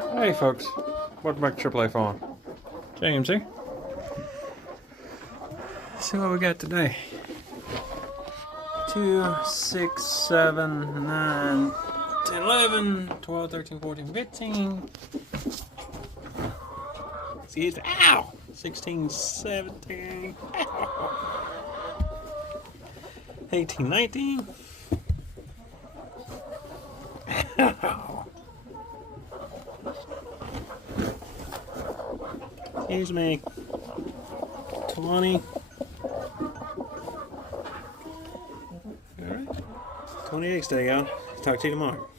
Hey folks, welcome back to AAA Phone. James here. Let's see what we got today. 2, 6, 7, 9, 10, 11, 12, 13, 14, 15. See, ow! 16, 17, ow. 18, 19. Ow. Excuse me. 20. Alright. 28 stay, y'all. Talk to you tomorrow.